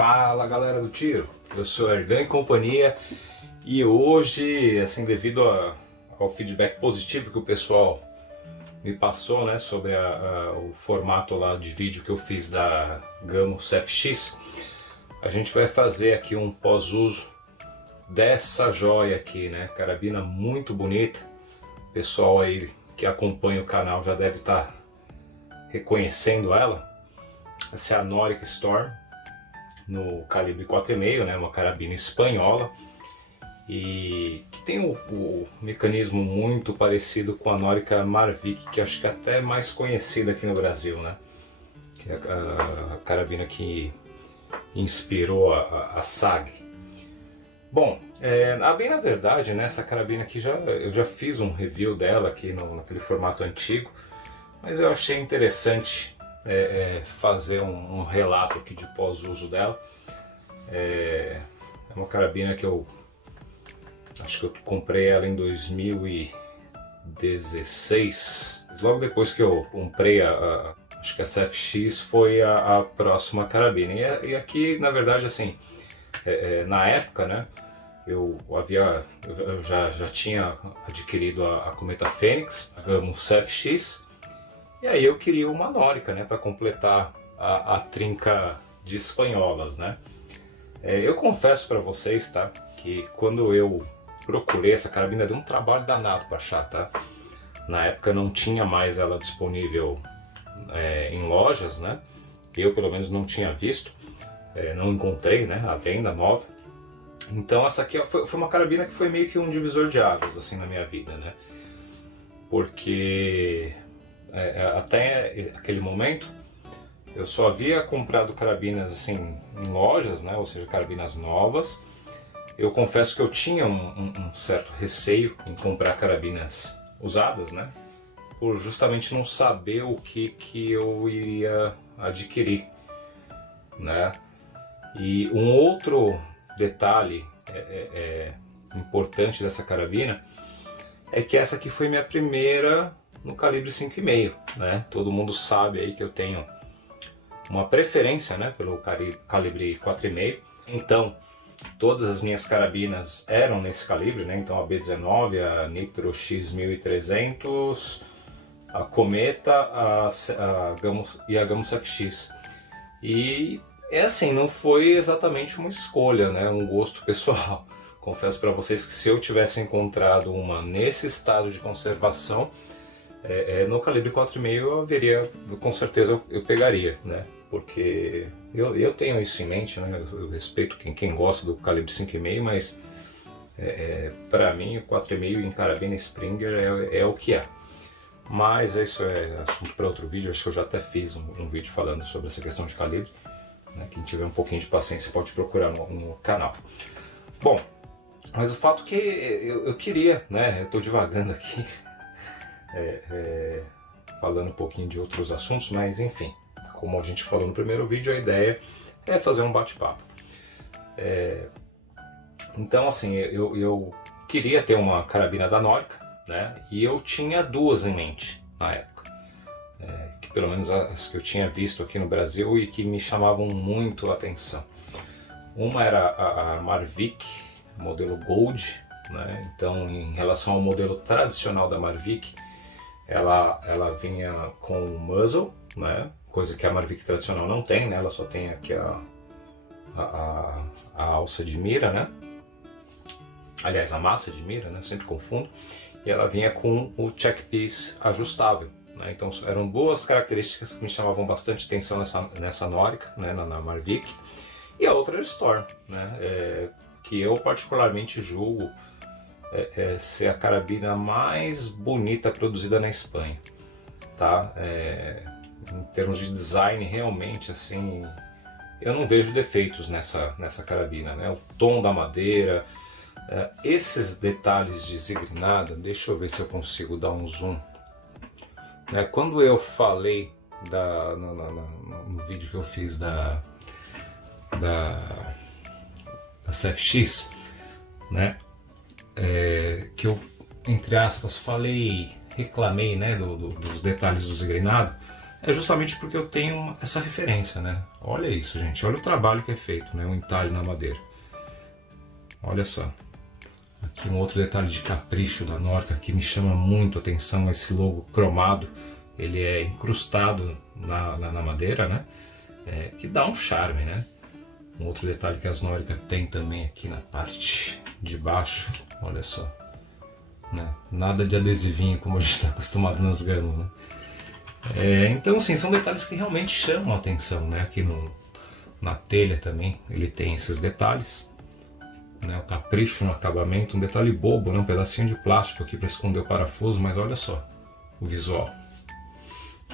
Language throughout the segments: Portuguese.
Fala galera do tiro, eu sou Ergan e companhia e hoje, assim, devido ao feedback positivo que o pessoal me passou, né, sobre o formato lá de vídeo que eu fiz da Gammus FX, a gente vai fazer aqui um pós-uso dessa joia aqui, né, carabina muito bonita. O pessoal aí que acompanha o canal já deve estar reconhecendo ela. Essa é a Norica Storm no calibre 4,5, né, uma carabina espanhola e que tem o mecanismo muito parecido com a Norica Marvik, que acho que é até mais conhecida aqui no Brasil, né, que é a carabina que inspirou a SAG. Bom, bem na verdade, né, essa carabina aqui eu já fiz um review dela aqui naquele formato antigo, mas eu achei interessante fazer um relato aqui de pós-uso dela. É uma carabina que eu acho que eu comprei ela em 2016, logo depois que eu comprei acho que essa FX foi a próxima carabina. E aqui, na verdade, assim, na época, né, eu já tinha adquirido a Cometa Fênix, a Gammus FX. E aí eu queria uma Norica, né, para completar a trinca de espanholas, né. Eu confesso para vocês, tá, que quando eu procurei essa carabina deu um trabalho danado para achar, tá. Na época não tinha mais ela disponível em lojas, né. Eu pelo menos não tinha visto, não encontrei, né, a venda nova. Então essa aqui foi uma carabina que foi meio que um divisor de águas assim na minha vida, né, porque até aquele momento eu só havia comprado carabinas assim em lojas, né, ou seja, carabinas novas. Eu confesso que eu tinha um certo receio em comprar carabinas usadas, né, por justamente não saber o que eu iria adquirir, né. E um outro detalhe importante dessa carabina é que essa aqui foi minha primeira no calibre 5,5, né? Todo mundo sabe aí que eu tenho uma preferência, né, pelo calibre 4,5. Então, todas as minhas carabinas eram nesse calibre, né? Então a B19, a Nitro X1300, a Cometa, a Gammus e a Gammus FX. E assim, não foi exatamente uma escolha, né? Um gosto pessoal. Confesso para vocês que se eu tivesse encontrado uma nesse estado de conservação, no calibre 4,5 eu haveria, com certeza eu pegaria, né? Porque eu tenho isso em mente, né? Eu respeito quem gosta do calibre 5,5, mas para mim o 4,5 em carabina Springer é o que é. Mas isso é assunto para outro vídeo. Acho que eu já até fiz um vídeo falando sobre essa questão de calibre, né? Quem tiver um pouquinho de paciência pode procurar no canal. Bom, mas o fato que eu queria, né? Eu estou divagando aqui, falando um pouquinho de outros assuntos, mas enfim, como a gente falou no primeiro vídeo, a ideia é fazer um bate-papo. Então, assim, eu queria ter uma carabina da Norica, né? E eu tinha duas em mente na época, que pelo menos as que eu tinha visto aqui no Brasil e que me chamavam muito a atenção. Uma era a Marvik, modelo Gold, né? Então, em relação ao modelo tradicional da Marvik, ela vinha com muzzle, né? Coisa que a Marvik tradicional não tem, né? Ela só tem aqui a alça de mira, né? Aliás, a massa de mira, né? Eu sempre confundo. E ela vinha com o checkpiece ajustável, né? Então eram duas características que me chamavam bastante atenção nessa Norica, né? na Marvik. E a outra era Storm, né? Que eu particularmente julgo ser a carabina mais bonita produzida na Espanha, tá? Em termos de design, realmente, assim, eu não vejo defeitos nessa carabina, né? O tom da madeira, esses detalhes de zigrinada, deixa eu ver se eu consigo dar um zoom, né? Quando eu falei no vídeo que eu fiz da CFX, né, que eu, entre aspas, reclamei, né, dos detalhes do zigrinado, é justamente porque eu tenho essa referência, né? Olha isso, gente, olha o trabalho que é feito, né? O entalhe na madeira. Olha só. Aqui um outro detalhe de capricho da Norca que me chama muito a atenção, esse logo cromado. Ele é incrustado na madeira, né? Que dá um charme, né? Um outro detalhe que as Nóricas têm também aqui na parte de baixo, olha só. Né? Nada de adesivinho como a gente está acostumado nas gamas, né? Então, assim, são detalhes que realmente chamam a atenção, né? Aqui na telha também ele tem esses detalhes. Né, o capricho no acabamento, um detalhe bobo, né, um pedacinho de plástico aqui para esconder o parafuso, mas olha só o visual,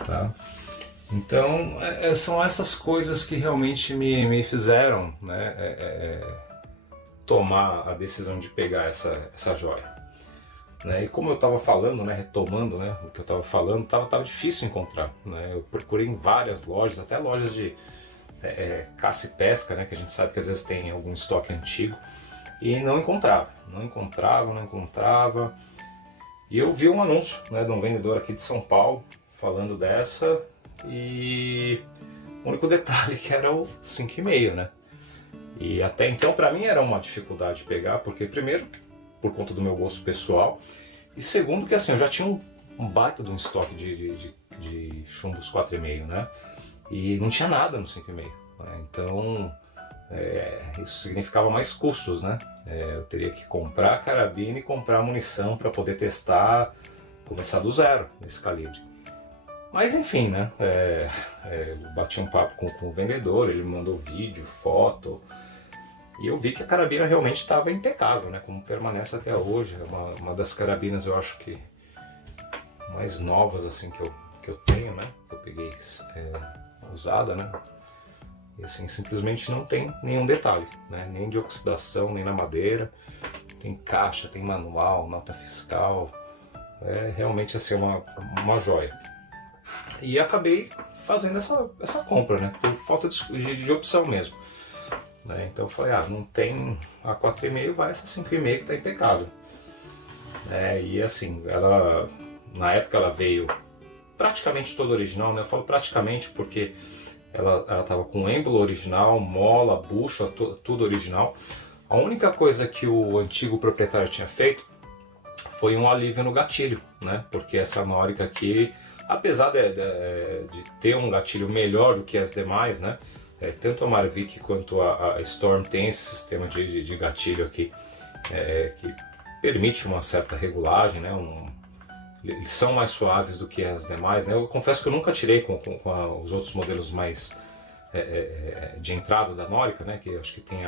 tá? Então são essas coisas que realmente me fizeram, né, tomar a decisão de pegar essa joia, né? E como eu estava falando, né, retomando, né, o que eu estava falando, tava difícil encontrar, né? Eu procurei em várias lojas, até lojas de caça e pesca, né, que a gente sabe que às vezes tem algum estoque antigo. E não encontrava. E eu vi um anúncio, né, de um vendedor aqui de São Paulo falando dessa, e o único detalhe que era o 5,5, né? E até então para mim era uma dificuldade pegar, porque primeiro por conta do meu gosto pessoal, e segundo que assim, eu já tinha um baita de um estoque de chumbos 4,5, né? E não tinha nada no 5,5, né? Então isso significava mais custos, né? Eu teria que comprar a carabina e comprar munição para poder testar, começar do zero nesse calibre. Mas enfim, né? Eu bati um papo com o vendedor, ele me mandou vídeo, foto, e eu vi que a carabina realmente estava impecável, né? Como permanece até hoje. É uma das carabinas, eu acho que mais novas assim que eu tenho, né? Que eu peguei usada, né? E assim, simplesmente não tem nenhum detalhe, né? Nem de oxidação, nem na madeira. Tem caixa, tem manual, nota fiscal. É realmente assim uma joia. E acabei fazendo essa compra, né? Por falta de opção mesmo. Né? Então eu falei, não tem a 4,5, vai essa 5,5 que está impecável. E assim, ela na época ela veio praticamente toda original, né? Eu falo praticamente porque ela estava com êmbolo original, mola, bucha, tudo original. A única coisa que o antigo proprietário tinha feito foi um alívio no gatilho, né? Porque essa Norica aqui, apesar de ter um gatilho melhor do que as demais, né? Tanto a Marvik quanto a Storm tem esse sistema de gatilho aqui que permite uma certa regulagem, né? Eles são mais suaves do que as demais, né? Eu confesso que eu nunca tirei com os outros modelos mais de entrada da Norica, né? Que acho que tem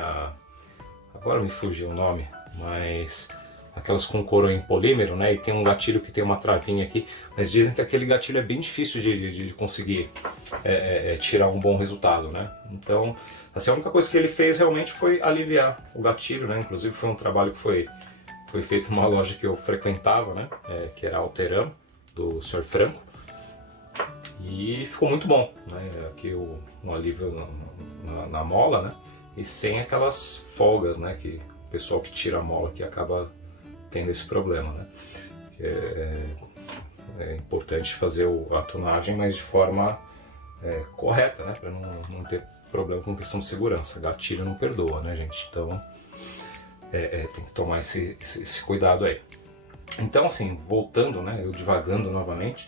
agora me fugiu o nome, mas aquelas com couro em polímero, né? E tem um gatilho que tem uma travinha aqui, mas dizem que aquele gatilho é bem difícil de conseguir tirar um bom resultado, né? Então, assim, a única coisa que ele fez realmente foi aliviar o gatilho, né? Inclusive foi um trabalho que foi feito numa loja que eu frequentava, né? Que era a Alteram, do Sr. Franco, e ficou muito bom, né? Aqui um alívio na mola, né? E sem aquelas folgas, né? Que o pessoal que tira a mola que acaba tendo esse problema, né? Que é importante fazer a tunagem, mas de forma correta, né? Para não ter problema com questão de segurança. Gatilho não perdoa, né, gente? Então tem que tomar esse cuidado aí. Então, assim, voltando, né? Eu divagando novamente,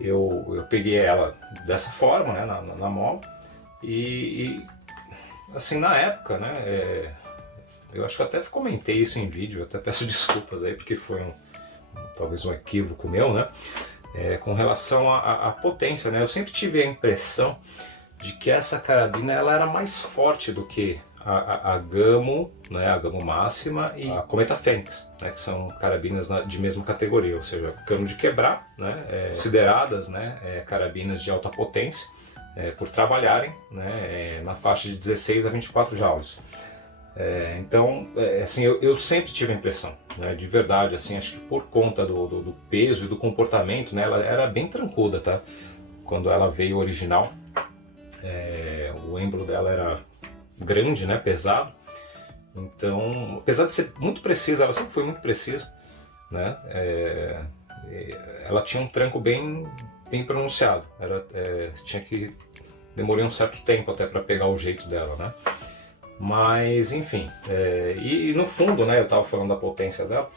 eu peguei ela dessa forma, né? Na mola, e assim, na época, né? Eu acho que até comentei isso em vídeo, até peço desculpas aí, porque foi talvez um equívoco meu, né? Com relação à potência, né? Eu sempre tive a impressão de que essa carabina ela era mais forte do que a Gamo, né? A Gamo Máxima e a Cometa Fênix, né? Que são carabinas de mesma categoria, ou seja, cano de quebrar, né? Consideradas, né? Carabinas de alta potência, por trabalharem, né? Na faixa de 16 a 24 joules. Então, assim, eu sempre tive a impressão, né, de verdade, assim, acho que por conta do peso e do comportamento, né, ela era bem trancuda, tá? Quando ela veio original, o êmbolo dela era grande, né, pesado. Então, apesar de ser muito precisa, ela sempre foi muito precisa, né? Ela tinha um tranco bem bem pronunciado. Demorei um certo tempo até para pegar o jeito dela, né? Mas enfim, e no fundo, né, eu estava falando da potência dela,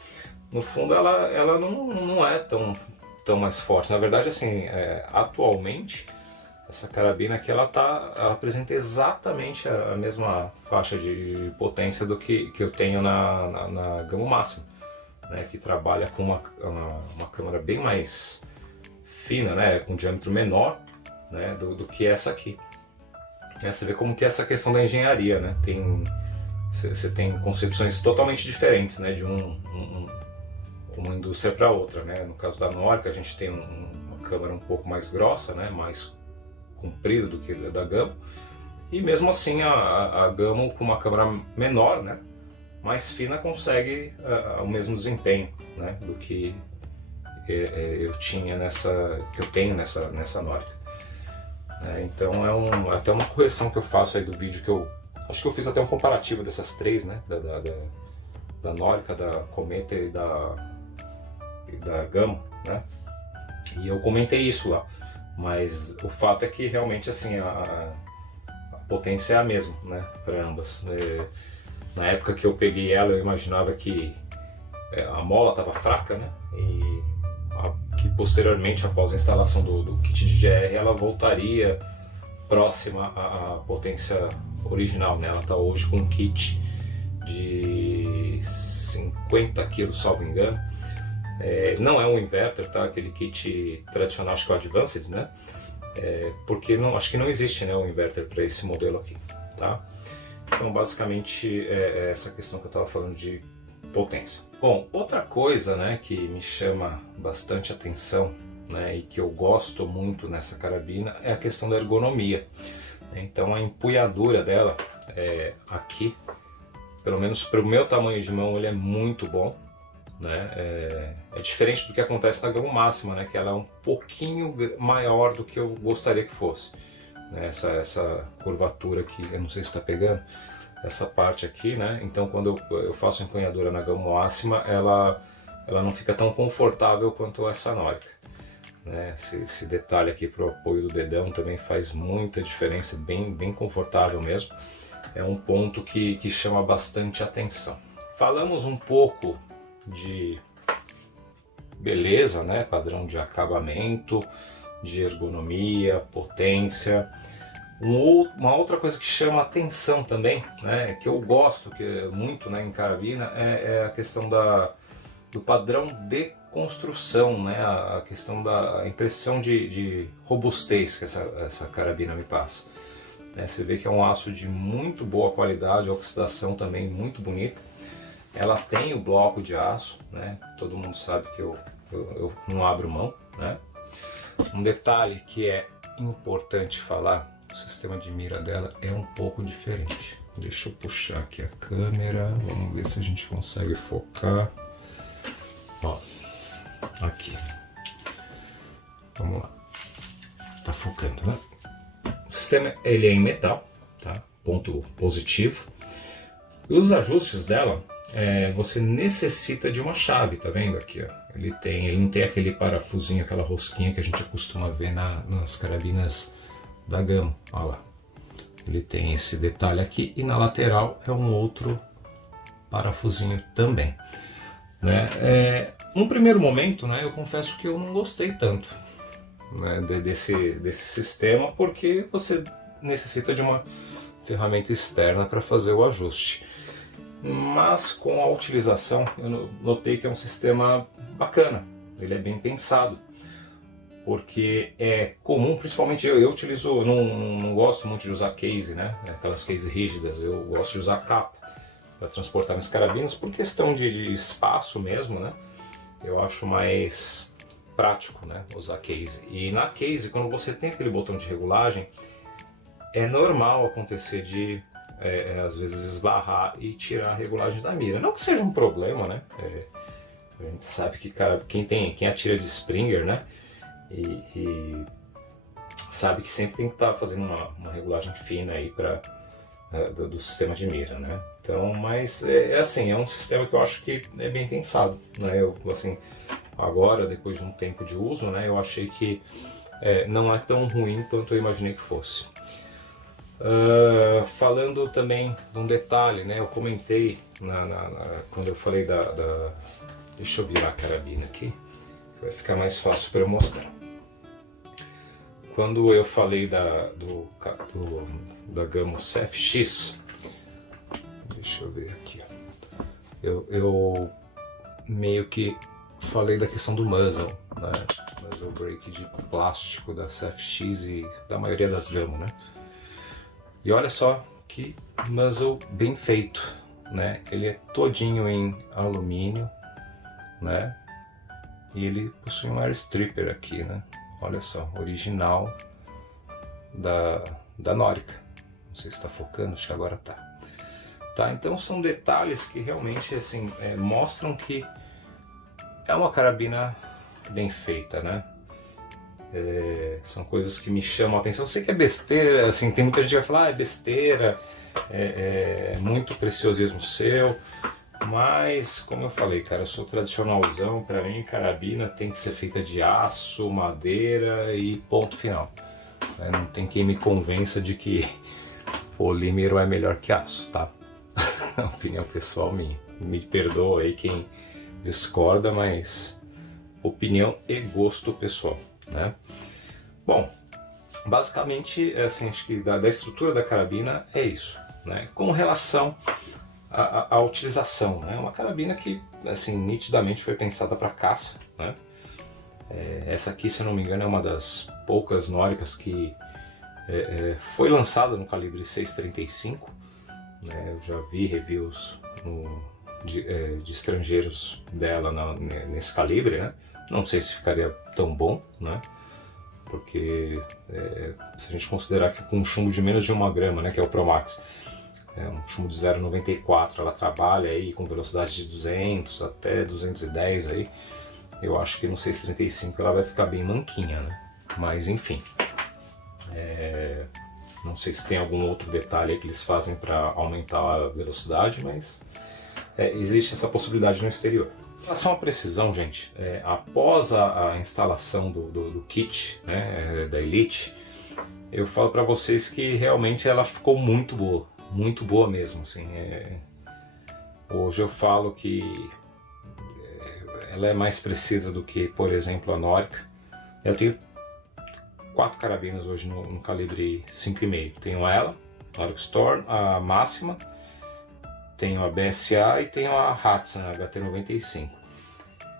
no fundo ela não é tão mais forte. Na verdade, assim, atualmente essa carabina aqui ela apresenta exatamente a mesma faixa de potência do que eu tenho na Gamo Máxima, né, que trabalha com uma câmera bem mais fina, né, com diâmetro menor, né, do que essa aqui. Você vê como que é essa questão da engenharia, né? Você tem concepções totalmente diferentes, né, de uma indústria para outra, né? No caso da Norica a gente tem uma câmera um pouco mais grossa, né, mais comprida do que a da Gamo, e mesmo assim a Gamo com uma câmera menor, né, mais fina, consegue o mesmo desempenho, né, do que eu tenho nessa Norica. Então até uma correção que eu faço aí do vídeo, que eu acho que eu fiz até um comparativo dessas três, né, da Norica, da Cometa e da Gamo, né, e eu comentei isso lá, mas o fato é que realmente assim a potência é a mesma, né, para ambas. Na época que eu peguei ela eu imaginava que a mola estava fraca, né, e que posteriormente, após a instalação do kit de GR, ela voltaria próxima à potência original, né? Ela está hoje com um kit de 50 kg, salvo engano. Não é um inverter, tá? Aquele kit tradicional, acho que é o Advanced, né? Porque acho que não existe, né, um inverter para esse modelo aqui, tá? Então basicamente é essa questão que eu estava falando de potência. Bom, outra coisa, né, que me chama bastante atenção, né, e que eu gosto muito nessa carabina é a questão da ergonomia. Então a empunhadura dela aqui, pelo menos para o meu tamanho de mão, ele é muito bom, né? É diferente do que acontece na Gamo Máxima, né, que ela é um pouquinho maior do que eu gostaria que fosse, né? Essa curvatura aqui, eu não sei se está pegando, essa parte aqui, né? Então quando eu faço empunhadura na Gamo Máxima, ela não fica tão confortável quanto essa Norica, né? Esse detalhe aqui para o apoio do dedão também faz muita diferença, bem confortável mesmo. É um ponto que chama bastante atenção. Falamos um pouco de beleza, né? Padrão de acabamento, de ergonomia, potência. Uma outra coisa que chama atenção também, né, que eu gosto muito, né, em carabina, é a questão do padrão de construção, né, a questão da impressão de robustez que essa carabina me passa. Você vê que é um aço de muito boa qualidade, a oxidação também muito bonita. Ela tem o bloco de aço, né, todo mundo sabe que eu não abro mão, né. Um detalhe que é importante falar: o sistema de mira dela é um pouco diferente. Deixa eu puxar aqui a câmera, vamos ver se a gente consegue focar. Ó, aqui. Vamos lá. Tá focando, né? O sistema ele é em metal, tá? Ponto positivo. E os ajustes dela, você necessita de uma chave, tá vendo aqui, ó? Ele não tem aquele parafusinho, aquela rosquinha que a gente costuma ver nas carabinas da Gamo, olha lá. Ele tem esse detalhe aqui e na lateral é um outro parafusinho também, né? Num primeiro momento, né, eu confesso que eu não gostei tanto, né, desse sistema, porque você necessita de uma ferramenta externa para fazer o ajuste. Mas com a utilização eu notei que é um sistema bacana, ele é bem pensado. Porque é comum, principalmente eu utilizo, não gosto muito de usar case, né? Aquelas case rígidas, eu gosto de usar capa para transportar minhas carabinas por questão de espaço mesmo, né? Eu acho mais prático, né, usar case. E na case, quando você tem aquele botão de regulagem, é normal acontecer de às vezes esbarrar e tirar a regulagem da mira. Não que seja um problema, né? A gente sabe que quem atira de Springer, né? E sabe que sempre tem que estar fazendo uma regulagem fina aí do sistema de mira, né? Então, mas assim, é um sistema que eu acho que é bem pensado, né? Eu, assim, agora, depois de um tempo de uso, né, eu achei que não é tão ruim quanto eu imaginei que fosse. Falando também de um detalhe, né? Eu comentei quando eu falei deixa eu virar a carabina aqui, vai ficar mais fácil para eu mostrar. Quando eu falei da gama CFX, deixa eu ver aqui, eu meio que falei da questão do muzzle, né? Muzzle brake de plástico da CFX e da maioria das gamas, né? E olha só que muzzle bem feito, né? Ele é todinho em alumínio, né? E ele possui um air stripper aqui, né? Olha só, original da Norica. Não sei se está focando, acho que agora tá. Tá, então são detalhes que realmente assim mostram que é uma carabina bem feita, né? São coisas que me chamam a atenção. Eu sei que é besteira, assim, tem muita gente que vai falar, é besteira, é muito preciosismo seu, mas como eu falei, cara, eu sou tradicionalzão. Pra mim, carabina tem que ser feita de aço, madeira e ponto final. Não tem quem me convença de que polímero é melhor que aço, tá? Opinião pessoal minha. Me perdoa aí quem discorda, mas opinião e gosto pessoal, né? Bom, basicamente, assim, acho que da estrutura da carabina é isso, né? Com relação à utilização, né? Uma carabina que, assim, nitidamente foi pensada para caça, né? Essa aqui, se eu não me engano, é uma das poucas Noricas que foi lançada no calibre 6,35, né? Eu já vi reviews de estrangeiros dela nesse calibre, né? Não sei se ficaria tão bom, né? Porque se a gente considerar que com um chumbo de menos de 1 grama, né, que é o Promax, um chumbo de 0,94, ela trabalha aí com velocidade de 200 até 210 aí, eu acho que no 6,35 ela vai ficar bem manquinha, né? Mas enfim, não sei se tem algum outro detalhe aí que eles fazem para aumentar a velocidade, mas existe essa possibilidade no exterior. Em relação à precisão, gente, após a instalação do kit, né, da Elite, eu falo para vocês que realmente ela ficou muito boa mesmo. Assim, hoje eu falo que ela é mais precisa do que, por exemplo, a Norica. Eu tenho 4 carabinas hoje no calibre 5,5. Tenho ela, a Norica Storm, a Máxima, tenho a BSA e tenho a Hatsan HT95.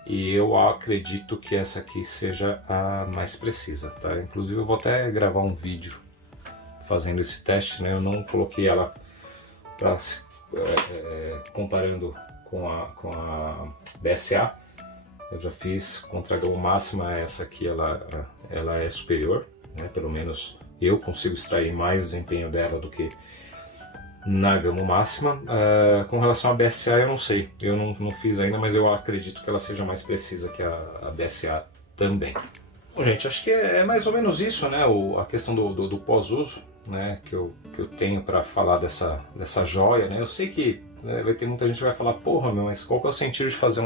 E eu acredito que essa aqui seja a mais precisa, tá? Inclusive eu vou até gravar um vídeo fazendo esse teste, né? Eu não coloquei ela comparando com a BSA. Eu já fiz contra a gama máxima, essa aqui ela é superior, né? Pelo menos eu consigo extrair mais desempenho dela do que na gama máxima. Com relação à BSA eu não sei, eu não fiz ainda, mas eu acredito que ela seja mais precisa que a BSA também. Bom, gente, acho que é mais ou menos isso, né? A questão do pós-uso, né? Que eu tenho para falar dessa joia, né? Eu sei que vai ter muita gente que vai falar, porra, meu, mas qual que é o sentido de fazer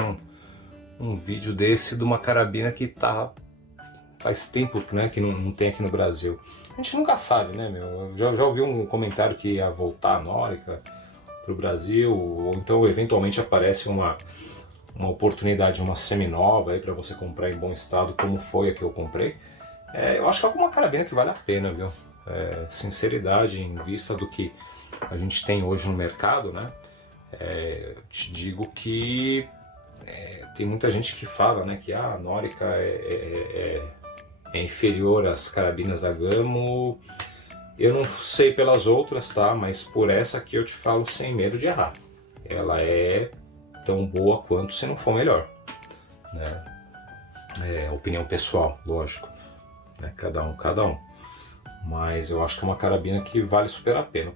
um vídeo desse de uma carabina que faz tempo, né, que não tem aqui no Brasil? A gente nunca sabe, né, meu? Eu já ouvi um comentário que ia voltar a Norica para o Brasil, ou então eventualmente aparece uma oportunidade, uma semi-nova aí para você comprar em bom estado, como foi a que eu comprei. Eu acho que é alguma carabina que vale a pena, viu? Sinceridade, em vista do que a gente tem hoje no mercado, né? Te digo que tem muita gente que fala, né, que a Norica é inferior às carabinas da Gamo. Eu não sei pelas outras, tá? Mas por essa aqui eu te falo sem medo de errar. Ela é tão boa quanto, se não for melhor, né? Opinião pessoal, lógico, né? Cada um. Mas eu acho que é uma carabina que vale super a pena.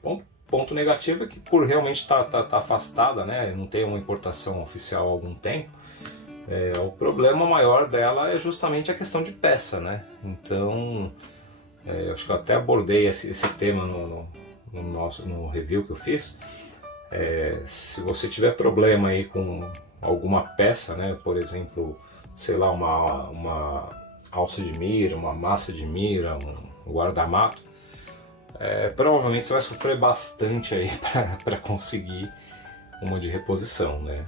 Ponto negativo é que por realmente tá afastada, né? Não tem uma importação oficial há algum tempo. O problema maior dela é justamente a questão de peça, né? Então, acho que eu até abordei esse tema no review que eu fiz. Se você tiver problema aí com alguma peça, né? Por exemplo, sei lá, uma alça de mira, uma massa de mira, um guarda-mato, provavelmente você vai sofrer bastante aí para conseguir uma de reposição, né?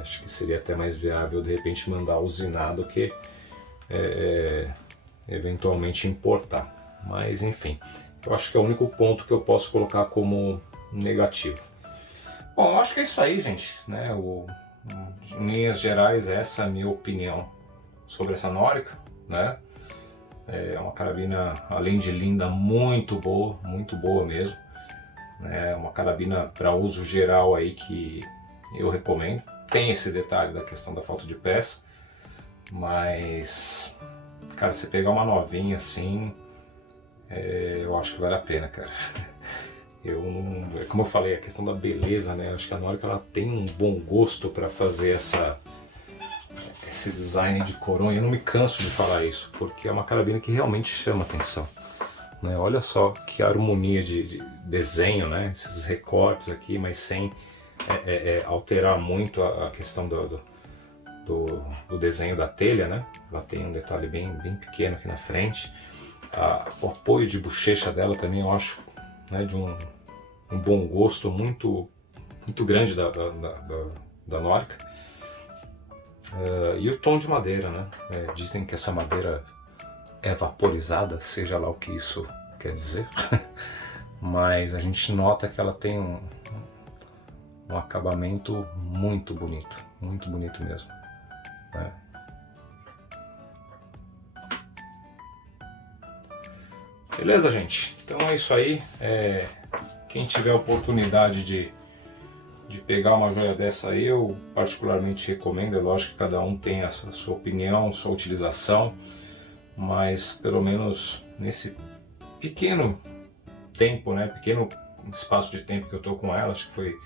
Acho que seria até mais viável de repente mandar usinar do que eventualmente importar. Mas enfim, eu acho que é o único ponto que eu posso colocar como negativo. Bom, eu acho que é isso aí, gente, né? Em linhas gerais, essa é a minha opinião sobre essa Norica, né? É uma carabina, além de linda, muito boa mesmo. É uma carabina para uso geral aí que eu recomendo. Tem esse detalhe da questão da falta de peça, mas, cara, você pegar uma novinha assim, eu acho que vale a pena, cara. Como eu falei, a questão da beleza, né? Acho que a Norica ela tem um bom gosto para fazer esse design de coronha. Eu não me canso de falar isso, porque é uma carabina que realmente chama atenção, né? Olha só que harmonia de desenho, né? Esses recortes aqui, mas sem alterar muito a questão do desenho da telha, né? Ela tem um detalhe bem pequeno aqui na frente. O apoio de bochecha dela também eu acho, né, de um bom gosto muito grande da Norica. E o tom de madeira, né? Dizem que essa madeira é vaporizada, seja lá o que isso quer dizer, mas a gente nota que ela tem um acabamento muito bonito mesmo, né? Beleza, gente? Então é isso aí. Quem tiver a oportunidade de pegar uma joia dessa, eu particularmente recomendo. É lógico que cada um tem a sua opinião, sua utilização, mas pelo menos nesse pequeno tempo, né, pequeno espaço de tempo que eu tô com ela, acho que foi,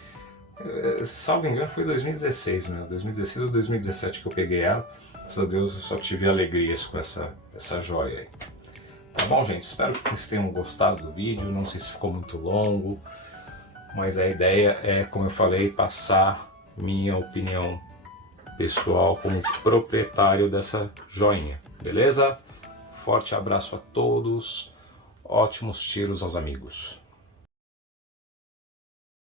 salvo engano, foi 2016, 2016 ou 2017 que eu peguei ela. Graças a Deus eu só tive alegrias com essa joia aí. Tá bom, gente? Espero que vocês tenham gostado do vídeo. Não sei se ficou muito longo, mas a ideia é, como eu falei, passar minha opinião pessoal como proprietário dessa joinha. Beleza? Forte abraço a todos. Ótimos tiros aos amigos.